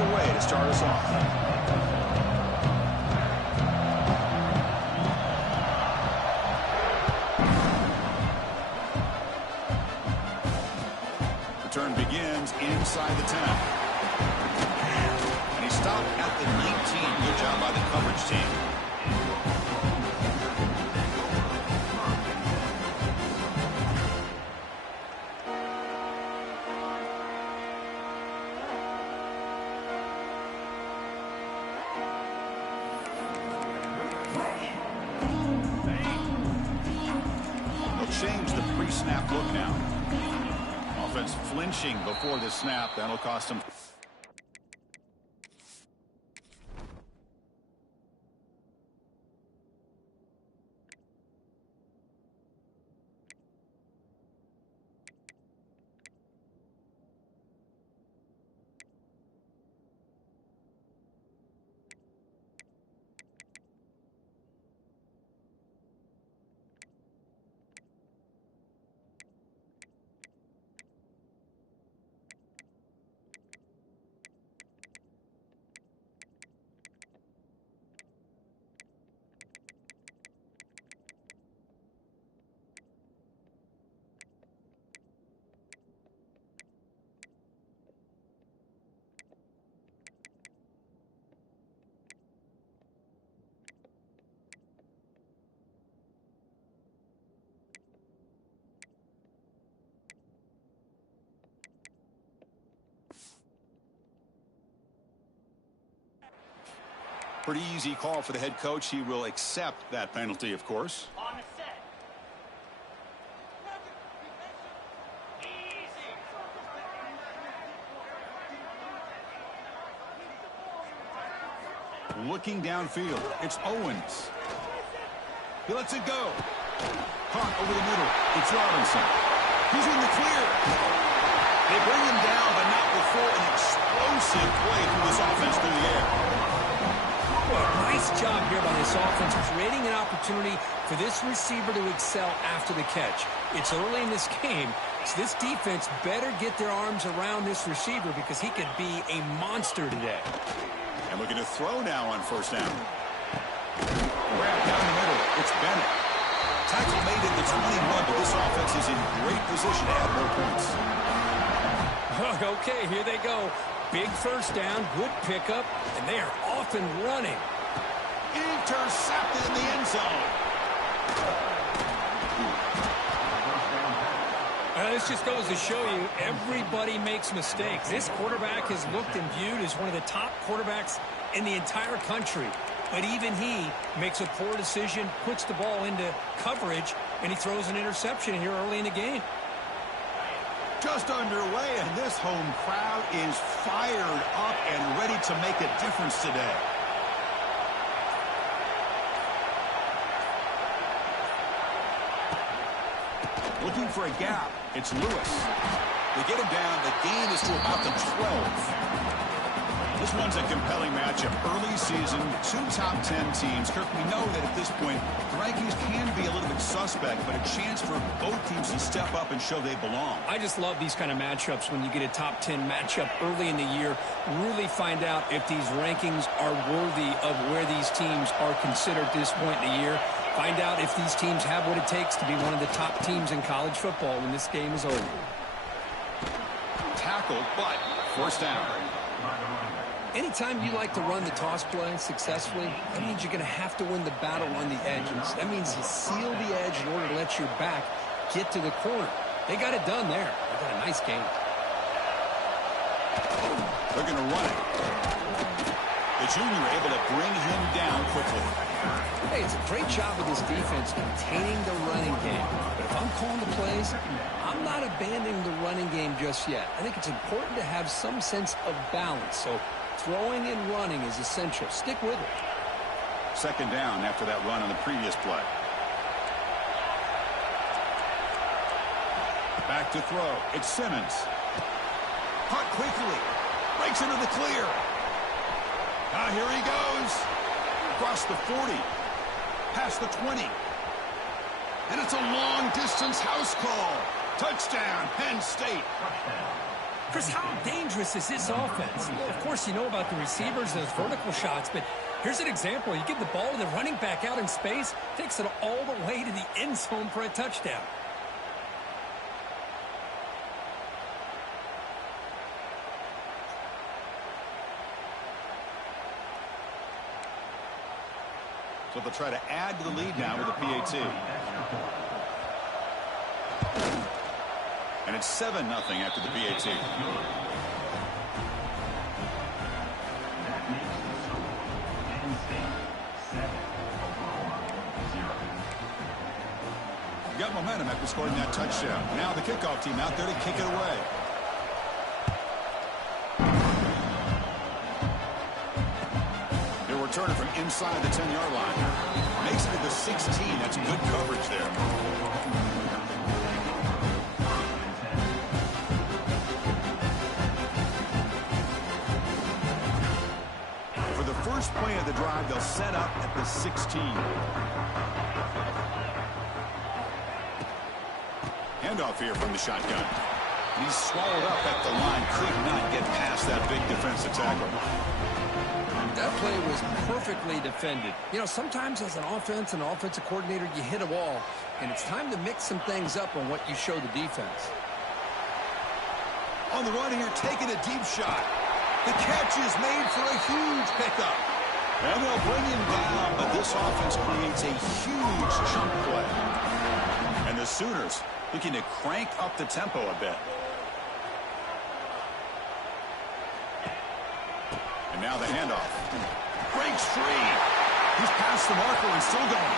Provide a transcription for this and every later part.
pass away to start us off. Return begins inside the 10. And he stopped at the 19. Good job by the coverage team. Change the pre-snap look now. Offense flinching before the snap. That'll cost him. Pretty easy call for the head coach. He will accept that penalty, of course. On the set. Looking downfield, it's Owens. He lets it go. Caught over the middle. It's Robinson. He's in the clear. They bring him down, but not before an explosive play through this offense through the air. Well, nice job here by this offense, creating an opportunity for this receiver to excel after the catch. It's early in this game, so this defense better get their arms around this receiver because he could be a monster today. And looking to throw now on first down. Wrapped down the middle. It's Bennett. Tackle made at the 21, but this offense is in great position to add more points. Okay, here they go. Big first down, good pickup, and they are off and running. Intercepted in the end zone. This just goes to show you everybody makes mistakes. This quarterback is looked and viewed as one of the top quarterbacks in the entire country. But even he makes a poor decision, puts the ball into coverage, and he throws an interception here early in the game. Just underway, and this home crowd is fired up and ready to make a difference today. Looking for a gap. It's Lewis. They get him down. The gain is to about the 12. This one's a compelling matchup. Early season, two top 10 teams. Kirk, we know that at this point, the rankings can be a little bit suspect, but a chance for both teams to step up and show they belong. I just love these kind of matchups when you get a top 10 matchup early in the year. Really find out if these rankings are worthy of where these teams are considered at this point in the year. Find out if these teams have what it takes to be one of the top teams in college football when this game is over. Tackled, but first down. Anytime you like to run the toss play successfully, that means you're going to have to win the battle on the edges. That means you seal the edge in order to let your back get to the corner. They got it done there. They got a nice game. They're going to run it. The junior able to bring him down quickly. Hey, it's a great job of this defense containing the running game. But if I'm calling the plays, I'm not abandoning the running game just yet. I think it's important to have some sense of balance. So throwing and running is essential. Stick with it. Second down after that run on the previous play. Back to throw. It's Simmons. Caught quickly. Breaks into the clear. Here he goes. Across the 40. Past the 20. And it's a long-distance house call. Touchdown, Penn State. Chris, how dangerous is this offense? Well, of course, you know about the receivers, those vertical shots, but here's an example. You give the ball to the running back out in space, takes it all the way to the end zone for a touchdown. So they'll try to add to the lead now with a PAT. And it's 7-0 after the PAT. Got momentum after scoring that touchdown. Now the kickoff team out there to kick it away. They're returning from inside the 10-yard line. Makes it to the 16. That's good coverage there. For the first play of the drive, they'll set up at the 16. Handoff here from the shotgun. And he's swallowed up at the line. Could not get past that big defensive tackle. That play was perfectly defended. You know, sometimes as an offensive coordinator, you hit a wall, and it's time to mix some things up on what you show the defense. On the run here, taking a deep shot. The catch is made for a huge pickup. And they'll bring him down, but this offense creates a huge chunk play. And the Sooners looking to crank up the tempo a bit. And now the handoff. Breaks free. He's past the marker and still going.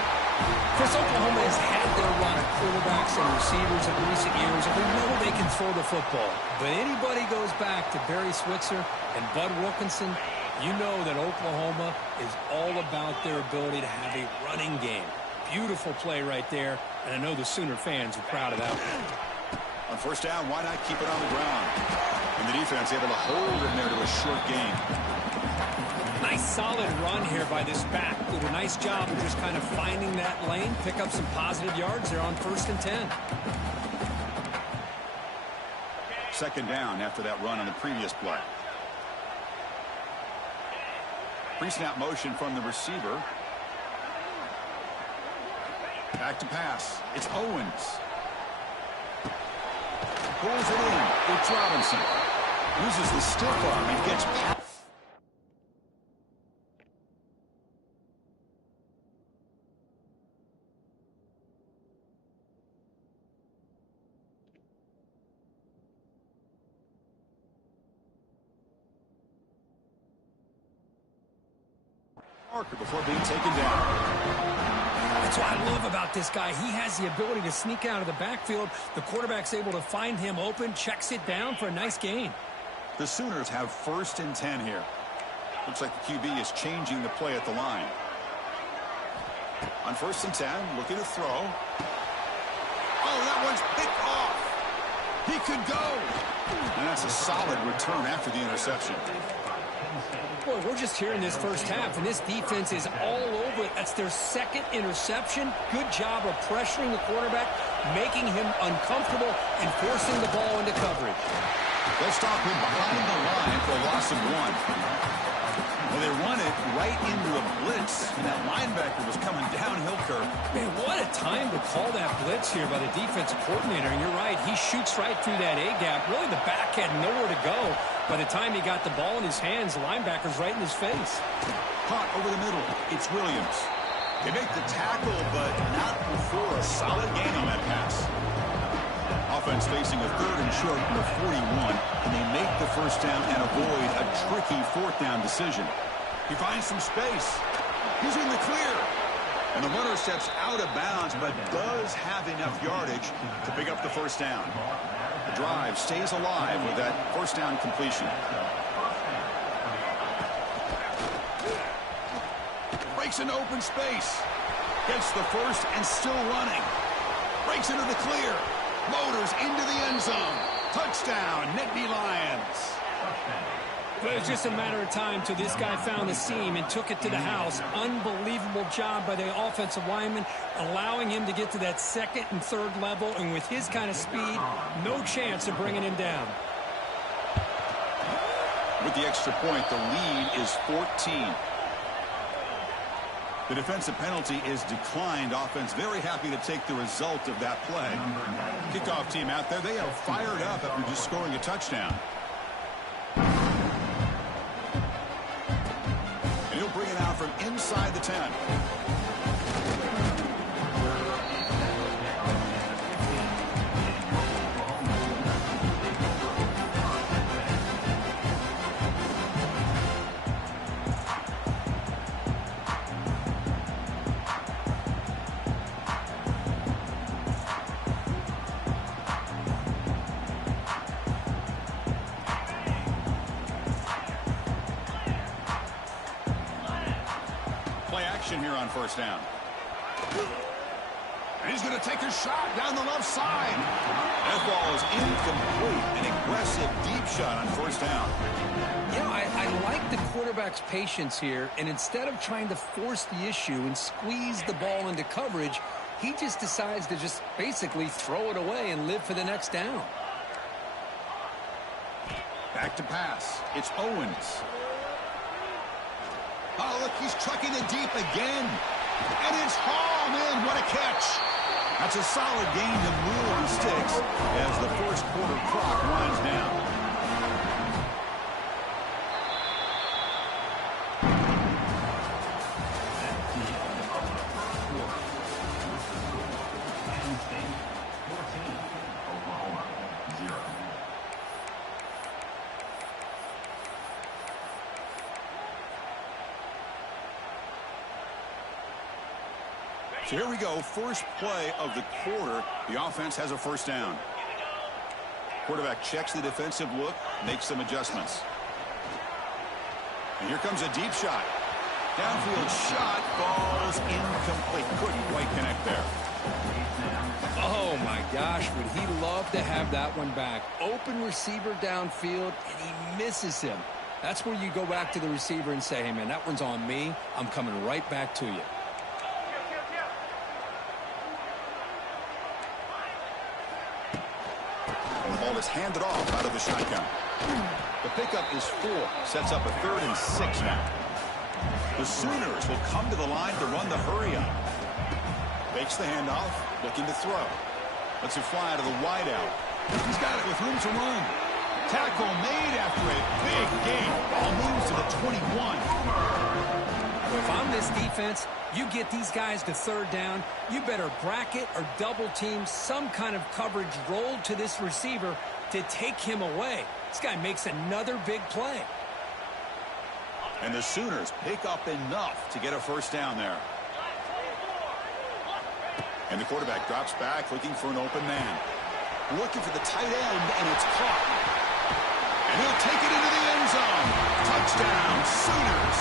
Chris, Oklahoma has had their run of quarterbacks and receivers in recent years, and we know they can throw the football. But anybody goes back to Barry Switzer and Bud Wilkinson, you know that Oklahoma is all about their ability to have a running game. Beautiful play right there, and I know the Sooner fans are proud of that one. On first down, why not keep it on the ground? And the defense able to hold him there to a short gain. Nice solid run here by this back. Did a nice job of just kind of finding that lane, pick up some positive yards there on 1st and 10. Second down after that run on the previous play. Pre-snap motion from the receiver. Back to pass. It's Owens. Pulls it in. It's Robinson. Uses the stiff arm and gets past. Marker before being taken down. That's what I love about this guy. He has the ability to sneak out of the backfield. The quarterback's able to find him open, checks it down for a nice gain. The Sooners have 1st and 10 here. Looks like the QB is changing the play at the line. On 1st and 10, looking to throw. Oh, that one's picked off. He could go. And that's a solid return after the interception. Boy, we're just here in this first half, and this defense is all over it. That's their 2nd interception. Good job of pressuring the quarterback, making him uncomfortable, and forcing the ball into coverage. They'll stop him behind the line for a loss of 1. Well, they run it right into a blitz, and that linebacker was coming downhill curve. Man, what a time to call that blitz here by the defensive coordinator. And you're right, he shoots right through that A-gap. Really, the back had nowhere to go. By the time he got the ball in his hands, the linebacker's right in his face. Caught over the middle. It's Williams. They make the tackle, but not before a solid gain on that pass. Offense facing a 3rd and short from the 41, and they make the first down and avoid a tricky 4th down decision. He finds some space. He's in the clear. And the runner steps out of bounds, but does have enough yardage to pick up the first down. The drive stays alive with that first down completion. Breaks into open space. Gets the first and still running. Breaks into the clear. Motors into the end zone. Touchdown, Nittany Lions. But it was just a matter of time till this guy found the seam and took it to the house. Unbelievable job by the offensive lineman, allowing him to get to that 2nd and 3rd level. And with his kind of speed, no chance of bringing him down. With the extra point, the lead is 14. The defensive penalty is declined. Offense very happy to take the result of that play. Kickoff team out there, they are fired up after just scoring a touchdown. And he'll bring it out from inside the 10. Here on first down. And he's going to take a shot down the left side. That ball is incomplete. An aggressive deep shot on first down. Yeah, I like the quarterback's patience here, and instead of trying to force the issue and squeeze the ball into coverage, he just decides to just basically throw it away and live for the next down. Back to pass. It's Owens. Oh, look, he's trucking it deep again. And it's hauled in. What a catch. That's a solid gain to move the sticks as the first quarter clock winds down. So here we go, first play of the quarter. The offense has a first down. Quarterback checks the defensive look, makes some adjustments. And here comes a deep shot. Downfield shot falls incomplete. Couldn't quite connect there. Oh, my gosh, would he love to have that one back. Open receiver downfield, and he misses him. That's where you go back to the receiver and say, hey, man, that one's on me. I'm coming right back to you. And the ball is handed off out of the shotgun. The pickup is 4. Sets up a 3rd and 6 now. The Sooners will come to the line to run the hurry up. Fakes the handoff, looking to throw. Lets it fly to the wideout. He's got it with room to run. Tackle made after a big gain. Ball moves to the 21. If I'm this defense, you get these guys to 3rd down, you better bracket or double team some kind of coverage roll to this receiver to take him away. This guy makes another big play. And the Sooners pick up enough to get a first down there. And the quarterback drops back looking for an open man. Looking for the tight end, and it's caught. And he'll take it into the end zone. Touchdown, Sooners.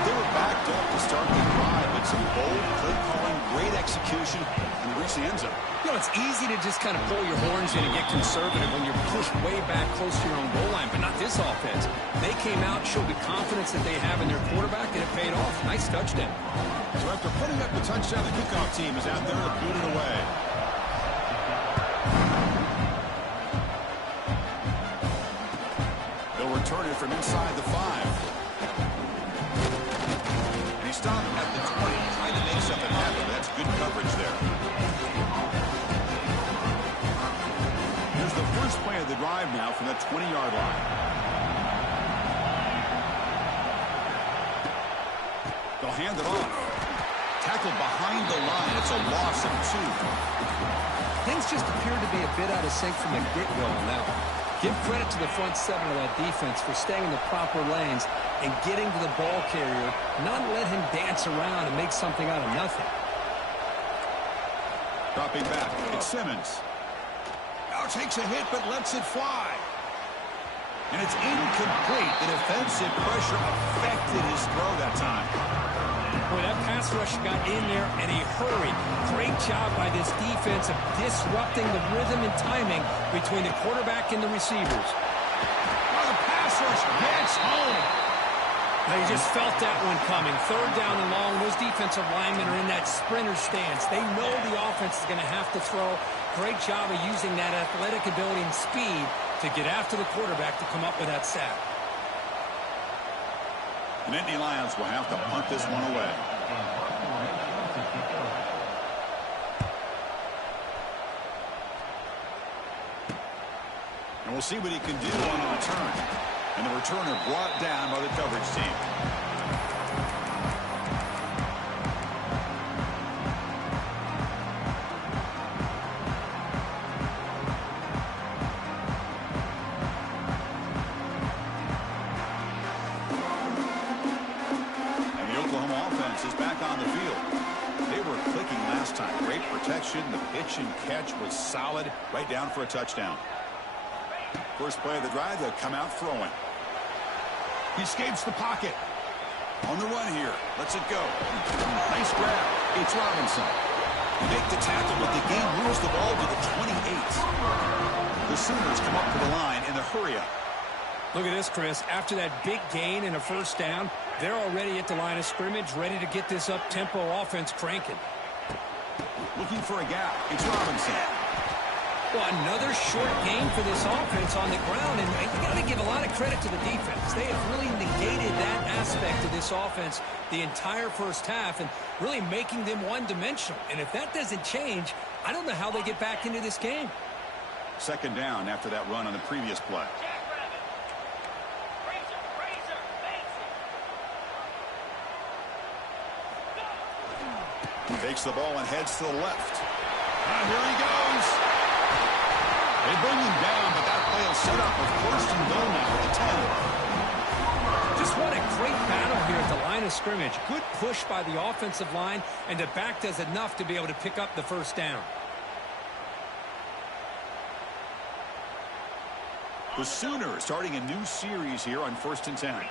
They were backed up to start the drive, but some bold play calling, great execution, and reach the end zone. You know, it's easy to just kind of pull your horns in and get conservative when you're pushed way back close to your own goal line, but not this offense. They came out, showed the confidence that they have in their quarterback, and it paid off. Nice touchdown. So after putting up the touchdown, the kickoff team is out there to boot it away. They'll return it from inside the 5. Stop at the 20, trying to make something happen. That's good coverage there. Here's the first play of the drive now from the 20-yard line. They'll hand it off. Tackled behind the line. It's a loss of 2. Things just appear to be a bit out of sync from the get-go on that one. Give credit to the front 7 of that defense for staying in the proper lanes and getting to the ball carrier, not let him dance around and make something out of nothing. Dropping back, it's Simmons. Now takes a hit but lets it fly. And it's incomplete. The defensive pressure affected his throw that time. Boy, that pass rush got in there in a hurry. Great job by this defense of disrupting the rhythm and timing between the quarterback and the receivers. Well, the pass rush gets home. You just felt that one coming. Third down and long. Those defensive linemen are in that sprinter stance. They know the offense is going to have to throw. Great job of using that athletic ability and speed to get after the quarterback to come up with that sack. The Nittany Lions will have to punt this one away. And we'll see what he can do on the return. And the returner brought down by the coverage team. And the Oklahoma offense is back on the field. They were clicking last time. Great protection. The pitch and catch was solid. Right down for a touchdown. First play of the drive, they'll come out throwing. He escapes the pocket. On the run here. Lets it go. Nice grab. It's Robinson. Make the tackle, but the game moves the ball to the 28. The Sooners come up to the line in the hurry-up. Look at this, Chris. After that big gain and a first down, they're already at the line of scrimmage, ready to get this up-tempo offense cranking. Looking for a gap. It's Robinson. Well, another short game for this offense on the ground, and you got to give a lot of credit to the defense. They have really negated that aspect of this offense the entire first half and really making them one-dimensional. And if that doesn't change, I don't know how they get back into this game. Second down after that run on the previous play. Takes the ball and heads to the left. And here he goes. They bring him down, but that play will set up with first and goal now at the 10. Just what a great battle here at the line of scrimmage. Good push by the offensive line, and the back does enough to be able to pick up the first down. The Sooners starting a new series here on 1st and 10.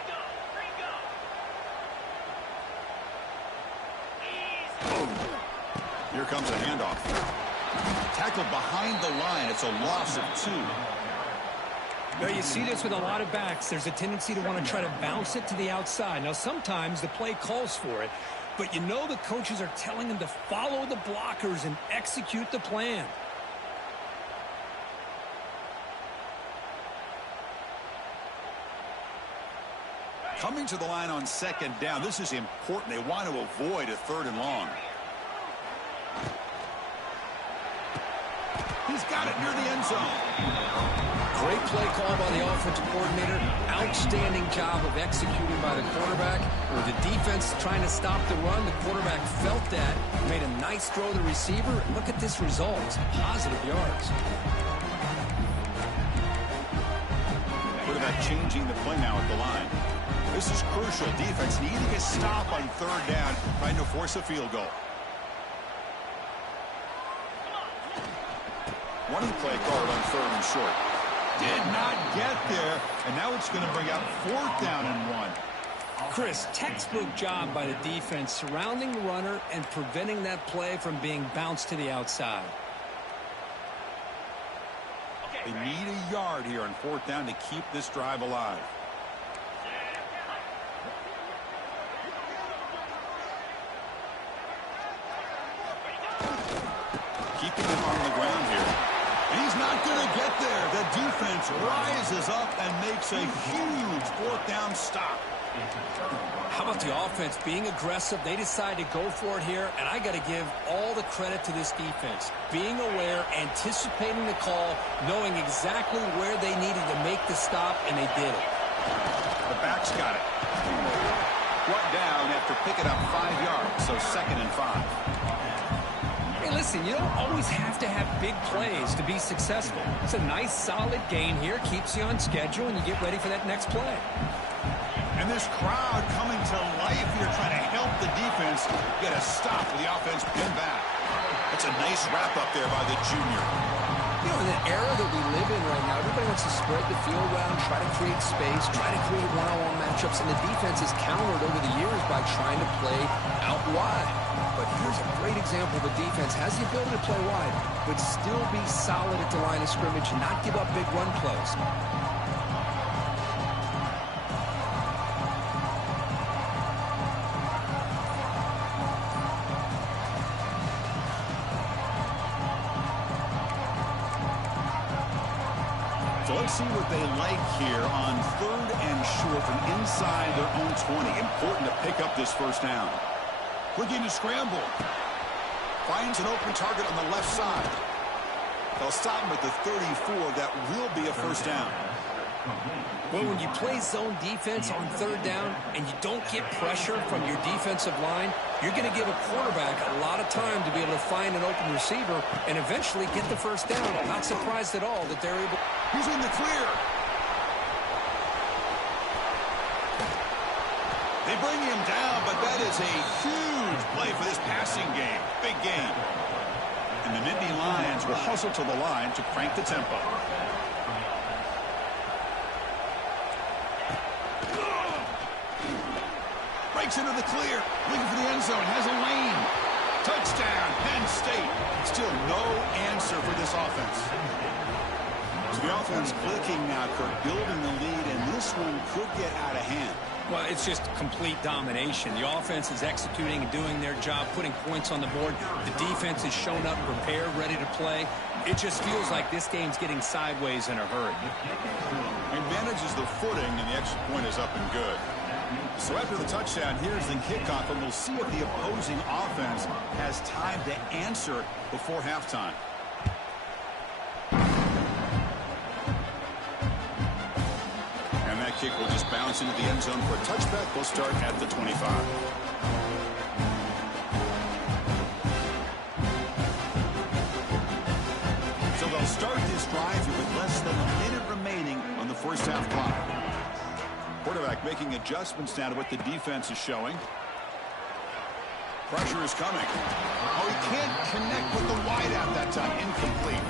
Here comes a handoff. Tackled behind the line. It's a loss of 2. Now, you see this with a lot of backs. There's a tendency to want to try to bounce it to the outside. Now, sometimes the play calls for it, but you know the coaches are telling them to follow the blockers and execute the plan. Coming to the line on second down. This is important. They want to avoid a 3rd and long. He's got it near the end zone. Great play call by the offensive coordinator. Outstanding job of executing by the quarterback. With the defense trying to stop the run, the quarterback felt that, made a nice throw to the receiver. Look at this result. Positive yards. Quarterback changing the play now at the line. This is crucial. Defense needing a stop on 3rd down, trying to force a field goal. Running play called on 3rd and short. Did not get there, and now it's going to bring out 4th down and 1. Chris, textbook job by the defense surrounding the runner and preventing that play from being bounced to the outside. They need a yard here on 4th down to keep this drive alive. Keeping him on the ground here. And he's not going to get there. The defense rises up and makes a huge 4th down stop. How about the offense being aggressive? They decide to go for it here, and I got to give all the credit to this defense. Being aware, anticipating the call, knowing exactly where they needed to make the stop, and they did it. The back's got it. Brought down after picking up 5 yards, so 2nd and 5. Hey, listen, you don't always have to have big plays to be successful. It's a nice, solid gain here, keeps you on schedule, and you get ready for that next play. And this crowd coming to life here, trying to help the defense get a stop with the offense pinned back. That's a nice wrap-up there by the junior. You know, in the era that we live in right now, everybody wants to spread the field around, try to create space, try to create one-on-one matchups, and the defense has countered over the years by trying to play out wide. But here's a great example. The defense has the ability to play wide, but still be solid at the line of scrimmage and not give up big run plays. So let's see what they like here on 3rd and short from inside their own 20. Important to pick up this first down. Looking to scramble. Finds an open target on the left side. They'll stop him at the 34. That will be a first down. Well, when you play zone defense on 3rd down and you don't get pressure from your defensive line, you're going to give a quarterback a lot of time to be able to find an open receiver and eventually get the first down. I'm not surprised at all that they're able. He's in the clear. They bring him down, but that is a huge play for this passing game. Big game. And the Nittany Lions will hustle to the line to crank the tempo. Breaks into the clear. Looking for the end zone. Has a lane. Touchdown, Penn State. Still no answer for this offense. So the offense clicking now, Kirk, building the lead, and this one could get out of hand. Well, it's just complete domination. The offense is executing and doing their job, putting points on the board. The defense is shown up, prepared, ready to play. It just feels like this game's getting sideways in a hurry. He manages the footing, and the extra point is up and good. So after the touchdown, here's the kickoff, and we'll see if the opposing offense has time to answer before halftime. And that kick will just bounce into the end zone for a touchback. We'll start at the 25. So they'll start this drive with less than a minute remaining on the first half clock. Quarterback making adjustments now to what the defense is showing. Pressure is coming. Oh, he can't connect with the wideout that time. Incomplete.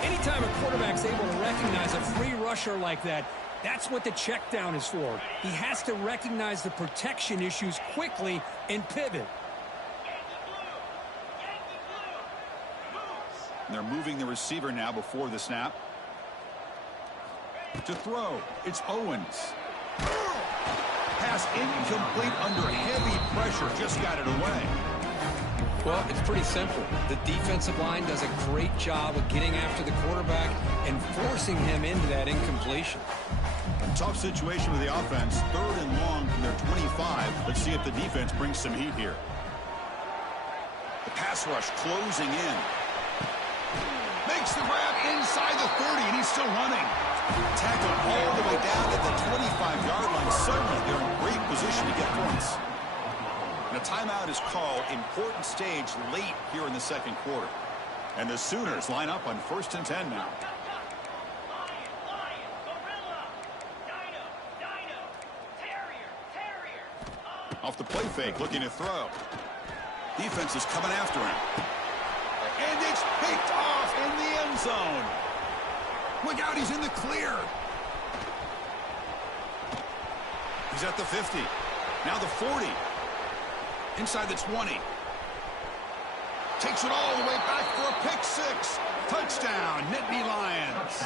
Anytime a quarterback's able to recognize a free rusher like that, that's what the check down is for. He has to recognize the protection issues quickly and pivot. And they're moving the receiver now before the snap. To throw, it's Owens. Pass incomplete under heavy pressure. Just got it away. Well, it's pretty simple. The defensive line does a great job of getting after the quarterback and forcing him into that incompletion. Tough situation with the offense. 3rd and long from their 25. Let's see if the defense brings some heat here. The pass rush closing in. Makes the grab inside the 30, and he's still running. Tackled all the way down at the 25-yard line. Suddenly, they're in great position to get points. And a timeout is called. Important stage late here in the second quarter. And the Sooners line up on 1st and 10 now. Off the play fake, looking to throw. Defense is coming after him. And it's picked off in the end zone. Look out, he's in the clear. He's at the 50. Now the 40. Inside the 20. Takes it all the way back for a pick six. Touchdown, Nittany Lions.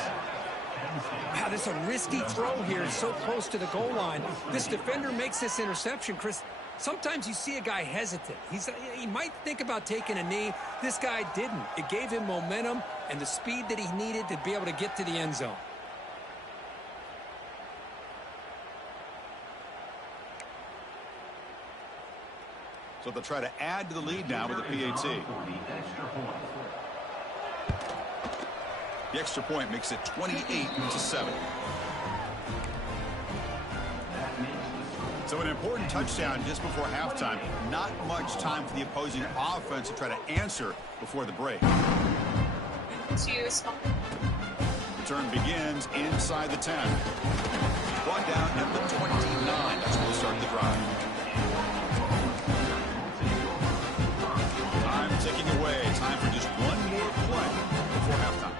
Wow, this is a risky throw here, so close to the goal line. This defender makes this interception, Chris. Sometimes you see a guy hesitant. He might think about taking a knee. This guy didn't. It gave him momentum and the speed that he needed to be able to get to the end zone. So they'll try to add to the lead now with the PAT. The extra point makes it 28-7. So an important touchdown just before halftime. Not much time for the opposing offense to try to answer before the break. Return begins inside the 10. Brought down at the 29. That's where we'll start the drive. Time ticking away. Time for just one more play before halftime.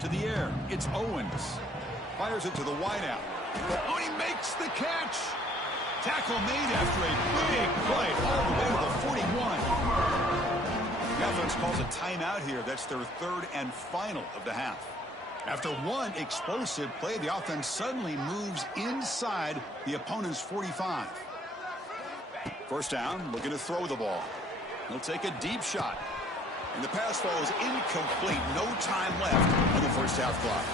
To the air, it's Owens. Fires it to the wideout. Oh, he makes the catch. Tackle made after a big play all the way to the 41. The offense calls a timeout here. That's their 3rd and final of the half. After one explosive play, the offense suddenly moves inside the opponent's 45. First down, looking to throw the ball. He'll take a deep shot. And the pass falls incomplete. No time left on the first half clock.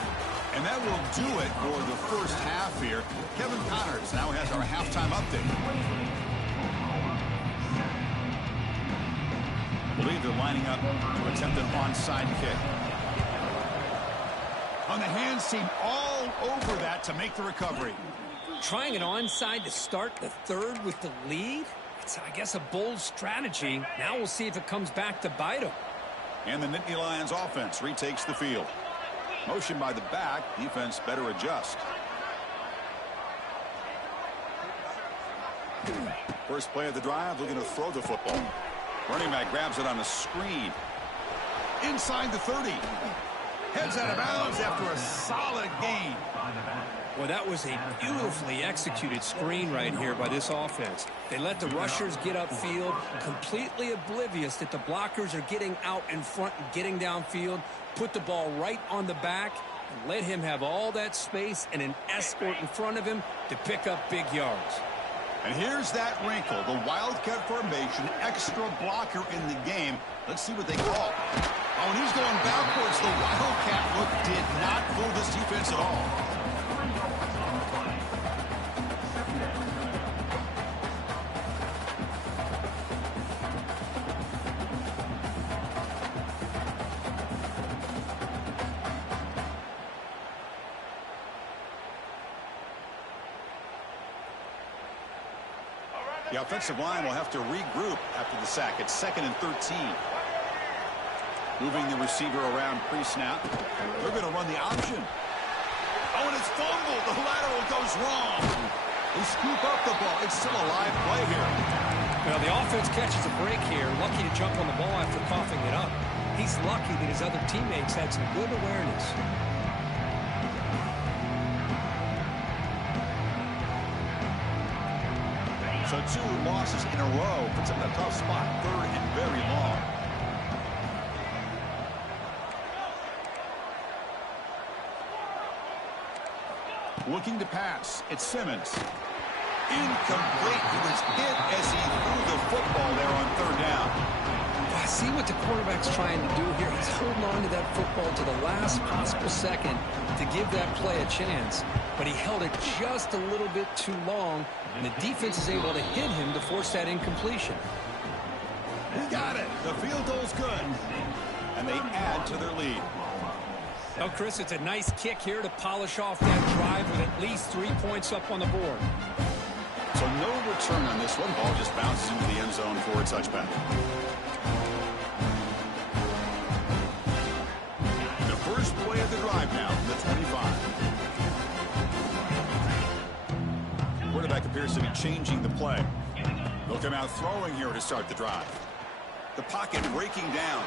And that will do it for the first half here. Kevin Connors now has our halftime update. I believe they're lining up to attempt an onside kick. On the hands team all over that to make the recovery. Trying an onside to start the third with the lead? It's, I guess, a bold strategy. Now we'll see if it comes back to bite them. And the Nittany Lions offense retakes the field. Motion by the back. Defense better adjust. First play of the drive, looking to throw the football. Running back grabs it on a screen. Inside the 30. Heads out of bounds after a solid gain. Well, that was a beautifully executed screen right here by this offense. They let the rushers get upfield, completely oblivious that the blockers are getting out in front and getting downfield, put the ball right on the back, and let him have all that space and an escort in front of him to pick up big yards. And here's that wrinkle, the Wildcat formation, extra blocker in the game. Let's see what they call. Oh, and he's going backwards. The Wildcat look did not fool this defense at all. The offensive line will have to regroup after the sack. It's 2nd and 13. Moving the receiver around pre-snap. They're going to run the option. Oh, and it's fumbled. The lateral goes wrong. They scoop up the ball. It's still a live play here. Well, the offense catches a break here. Lucky to jump on the ball after coughing it up. He's lucky that his other teammates had some good awareness. So 2 losses in a row puts him in a tough spot. 3rd and very long. Looking to pass. It's Simmons. Incomplete. He was hit as he threw the football there on 3rd down. I see what the quarterback's trying to do here. He's holding on to that football to the last possible second to give that play a chance. But he held it just a little bit too long, and the defense is able to hit him to force that incompletion. He got it. The field goal's good. And they add to their lead. Well, Chris, it's a nice kick here to polish off that drive with at least 3 points up on the board. So no return on this one. Ball just bounces into the end zone for a touchback. The first play of the drive now from the 25. Quarterback appears to be changing the play. They'll come out throwing here to start the drive. The pocket breaking down.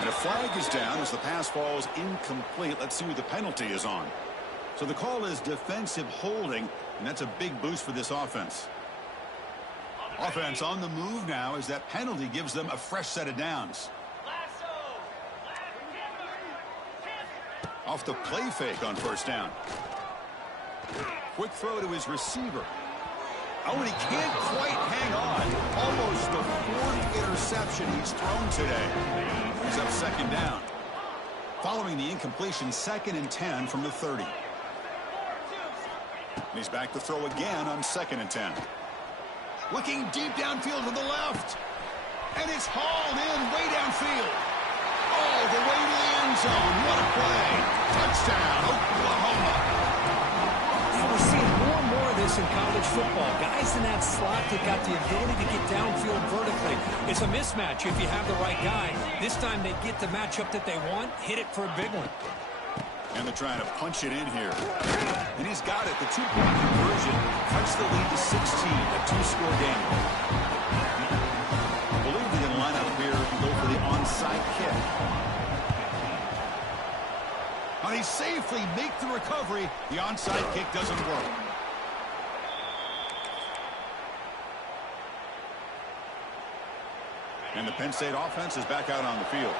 And a flag is down as the pass falls incomplete. Let's see who the penalty is on. So the call is defensive holding, and that's a big boost for this offense. Offense on the move now as that penalty gives them a fresh set of downs. Off the play fake on 1st down. Quick throw to his receiver. Oh, and he can't quite hang on. Almost the 4th interception he's thrown today. He's up 2nd down. Following the incompletion, 2nd and 10 from the 30. And he's back to throw again on 2nd and 10. Looking deep downfield to the left. And it's hauled in way downfield. All the way to the end zone. What a play. Touchdown, Oklahoma. We're seeing more and more of this in college football. Guys in that slot that got the ability to get downfield vertically. It's a mismatch if you have the right guy. This time they get the matchup that they want, hit it for a big one. And they're trying to punch it in here. And he's got it. The 2-point conversion cuts the lead to 16, a 2-score game. I believe they're going to line up here and go for the onside kick. And he safely make the recovery. The onside kick doesn't work. And the Penn State offense is back out on the field.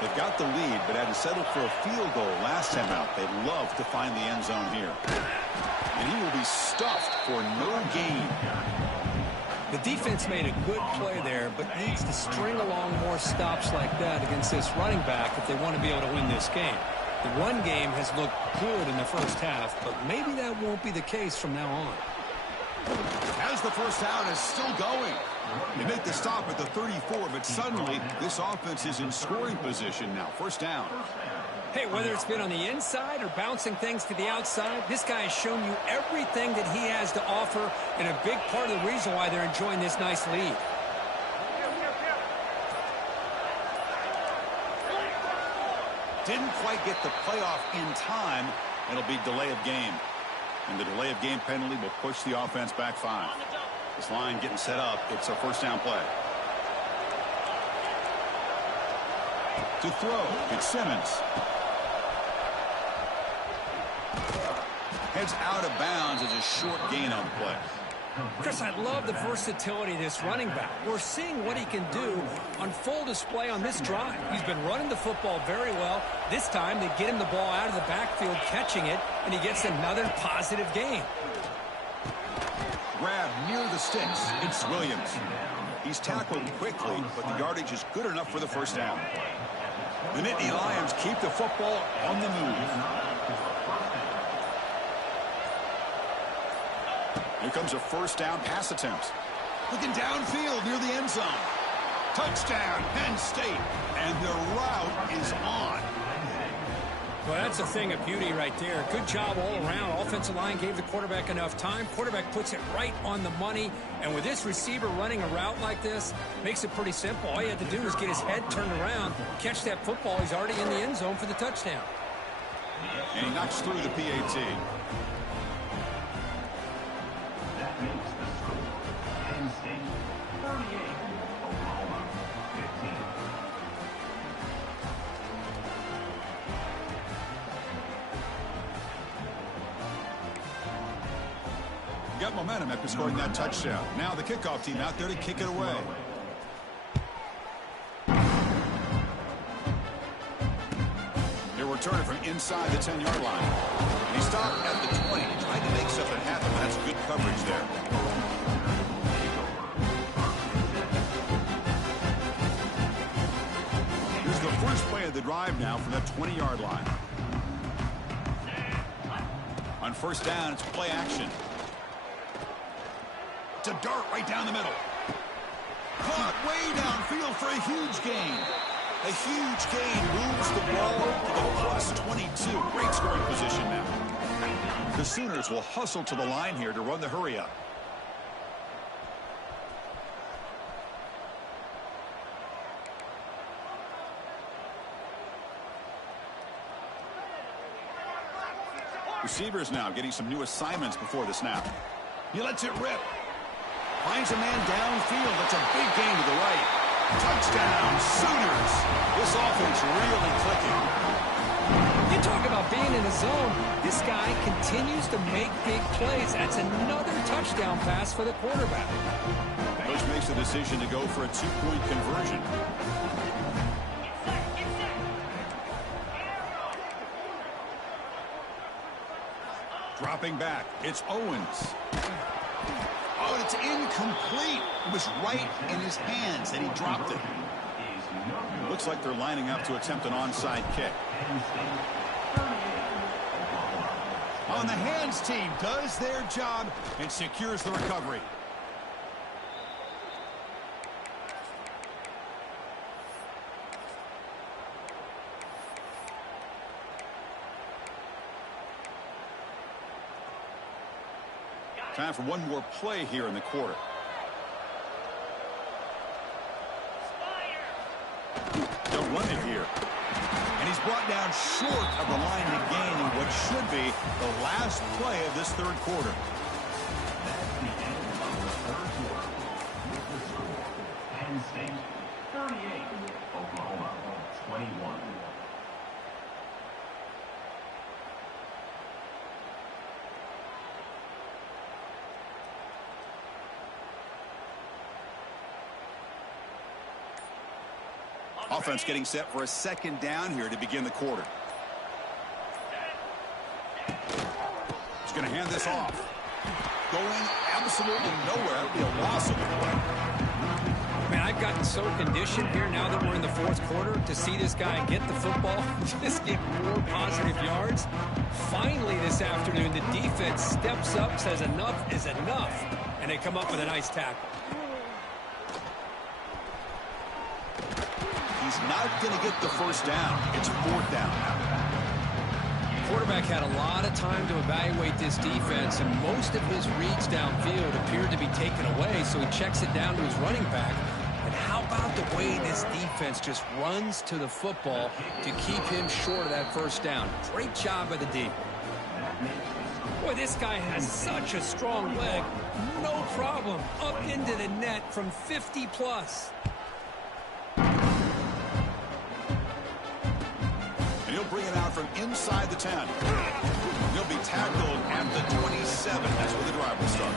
They've got the lead, but had to settle for a field goal last time out. They'd love to find the end zone here. And he will be stuffed for no gain. The defense made a good play there, but needs to string along more stops like that against this running back if they want to be able to win this game. The run game has looked good in the first half, but maybe that won't be the case from now on. As the first down is still going. They make the stop at the 34, but suddenly this offense is in scoring position now. First down. Hey, whether it's been on the inside or bouncing things to the outside, this guy has shown you everything that he has to offer, and a big part of the reason why they're enjoying this nice lead. Didn't quite get the playoff in time. It'll be delay of game. And the delay of game penalty will push the offense back 5. This line getting set up. It's a first down play. To throw, it's Simmons. Heads out of bounds as a short gain on the play. Chris, I love the versatility of this running back. We're seeing what he can do on full display on this drive. He's been running the football very well. This time they get him the ball out of the backfield, catching it, and he gets another positive gain. Grab near the sticks. It's Williams. He's tackled quickly, but the yardage is good enough for the first down. The Nittany Lions keep the football on the move. Here comes a first down pass attempt. Looking downfield near the end zone. Touchdown, Penn State. And the route is on. Well, that's a thing of beauty right there. Good job all around. Offensive line gave the quarterback enough time. Quarterback puts it right on the money. And with this receiver running a route like this, makes it pretty simple. All you have to do is get his head turned around, catch that football. He's already in the end zone for the touchdown. And he knocks through the PAT. Got momentum after scoring that touchdown. Now the kickoff team out there to kick it away. They're returning from inside the 10-yard line. He stopped at the 20, trying to make something happen. That's good coverage there. Here's the first play of the drive now from that 20-yard line. On first down, it's play action. A dart right down the middle. Caught way downfield for a huge gain. A huge gain moves the ball to the +22. Great scoring position now. The Sooners will hustle to the line here to run the hurry up. Receivers now getting some new assignments before the snap. He lets it rip. Finds a man downfield. That's a big gain to the right. Touchdown, Sooners. This offense really clicking. You talk about being in the zone. This guy continues to make big plays. That's another touchdown pass for the quarterback. Coach makes the decision to go for a 2-point conversion. Dropping back. It's Owens. Oh, it's incomplete. It was right in his hands, and he dropped it. Looks like they're lining up to attempt an onside kick. On the hands team does their job and secures the recovery. Time for one more play here in the quarter. They'll run it here. And he's brought down short of the line to gain in what should be the last play of this third quarter. That's the end of the third quarter. With the score, Penn State 38, Oklahoma 21. Offense getting set for a second down here to begin the quarter. He's going to hand this off. Going absolutely nowhere. It'll be a loss of the play. Man, I've gotten so conditioned here now that we're in the fourth quarter to see this guy get the football, just get more positive yards. Finally this afternoon, the defense steps up, says enough is enough, and they come up with a nice tackle. He's not going to get the first down. It's fourth down now. Quarterback had a lot of time to evaluate this defense, and most of his reads downfield appeared to be taken away, so he checks it down to his running back. And how about the way this defense just runs to the football to keep him short of that first down? Great job by the D. Boy, this guy has such a strong leg. No problem. Up into the net from 50+. He'll bring it out from inside the 10. He'll be tackled at the 27. That's where the drive will start.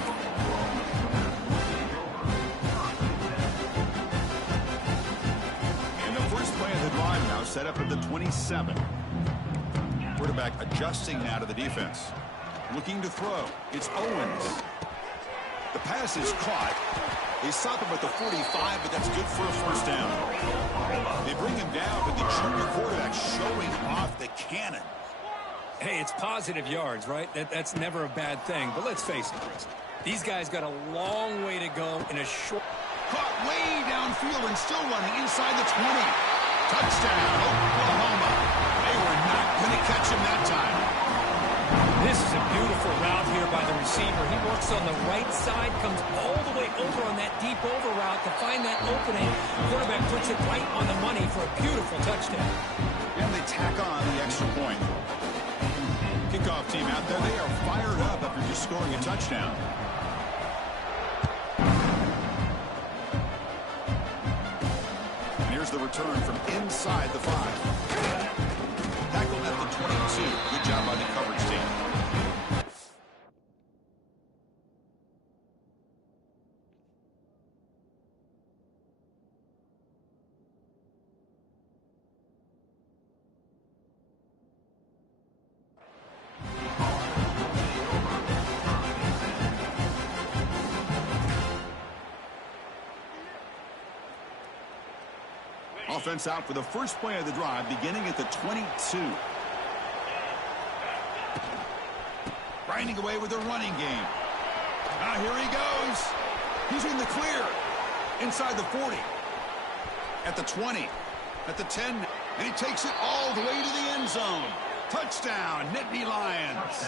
And the first play of the drive now set up at the 27. Quarterback adjusting now to the defense. Looking to throw. It's Owens. The pass is caught. They stop him at the 45, but that's good for a first down. They bring him down, but the junior quarterback showing off the cannon. Hey, it's positive yards, right? That's never a bad thing. But let's face it, Chris. These guys got a long way to go in a short... Caught way downfield and still running inside the 20. Touchdown, Oklahoma. They were not going to catch him that time. This is a beautiful route here by the receiver. He works on the right side, comes all the way over on that deep over route to find that opening. Quarterback puts it right on the money for a beautiful touchdown. And they tack on the extra point. Kickoff team out there, they are fired up after just scoring a touchdown. And here's the return from inside the 5. Tackled at the 22. Good job by the coverage team. Offense out for the first play of the drive, beginning at the 22. Grinding away with the running game. Now here he goes. He's in the clear. Inside the 40. At the 20. At the 10. And he takes it all the way to the end zone. Touchdown, Nittany Lions.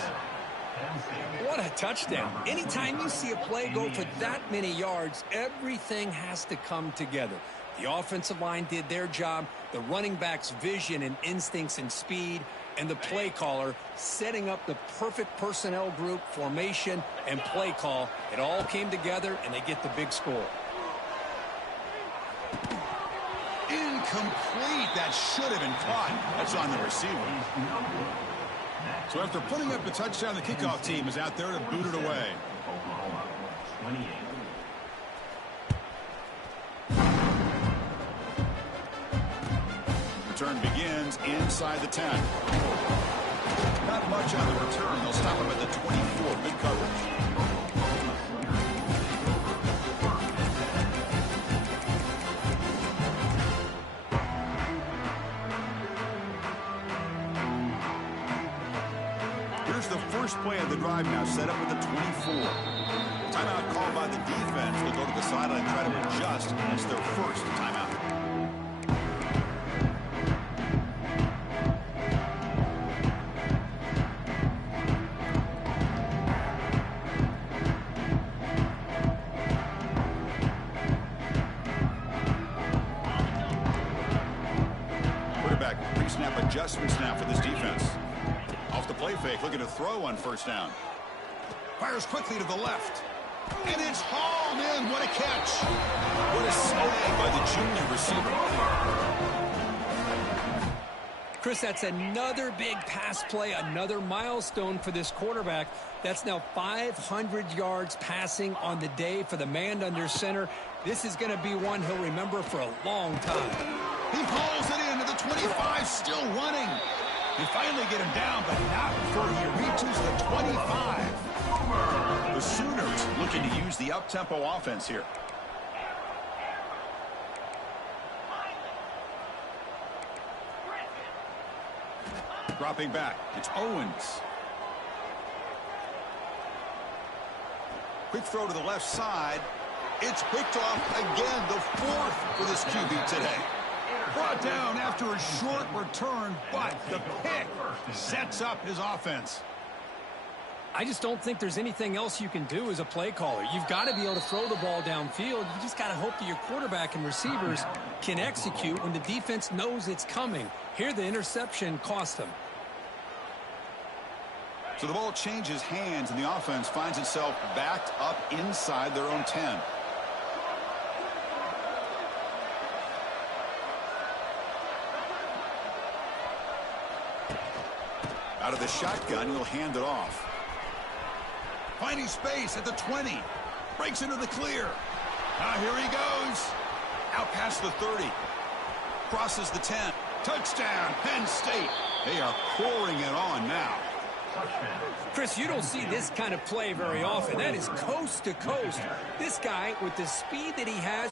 What a touchdown. Anytime you see a play go for that many yards, everything has to come together. The offensive line did their job, the running back's vision and instincts and speed, and the play caller setting up the perfect personnel group, formation, and play call. It all came together, and they get the big score. Incomplete. That should have been caught. That's on the receiver. So after putting up a touchdown, the kickoff team is out there to boot it away. Oklahoma, 28. Return begins inside the 10. Not much on the return. They'll stop him at the 24. Good coverage. Here's the first play of the drive now, set up at the 24. Timeout called by the defense. They'll go to the sideline and try to adjust. That's their first timeout. Pre-snap adjustments now for this defense. Off the play fake, looking to throw on first down. Fires quickly to the left. And it's hauled in. What a catch. What a snag by the junior receiver. Chris, that's another big pass play, another milestone for this quarterback. That's now 500 yards passing on the day for the man under center. This is going to be one he'll remember for a long time. He hauls it into the 25, still running. They finally get him down, but not before he reaches the 25. The The Sooners looking to use the up-tempo offense here. Dropping back, it's Owens. Quick throw to the left side. It's picked off again, the fourth for this QB today. Brought down after a short return, but the pick sets up his offense. I just don't think there's anything else you can do as a play caller. You've got to be able to throw the ball downfield. You just got to hope that your quarterback and receivers can execute when the defense knows it's coming. Here, the interception cost them. So the ball changes hands, and the offense finds itself backed up inside their own 10. Out of the shotgun, he'll hand it off. Finding space at the 20. Breaks into the clear. Now here he goes. Out past the 30. Crosses the 10. Touchdown, Penn State. They are pouring it on now. Chris, you don't see this kind of play very often. That is coast to coast. This guy, with the speed that he has,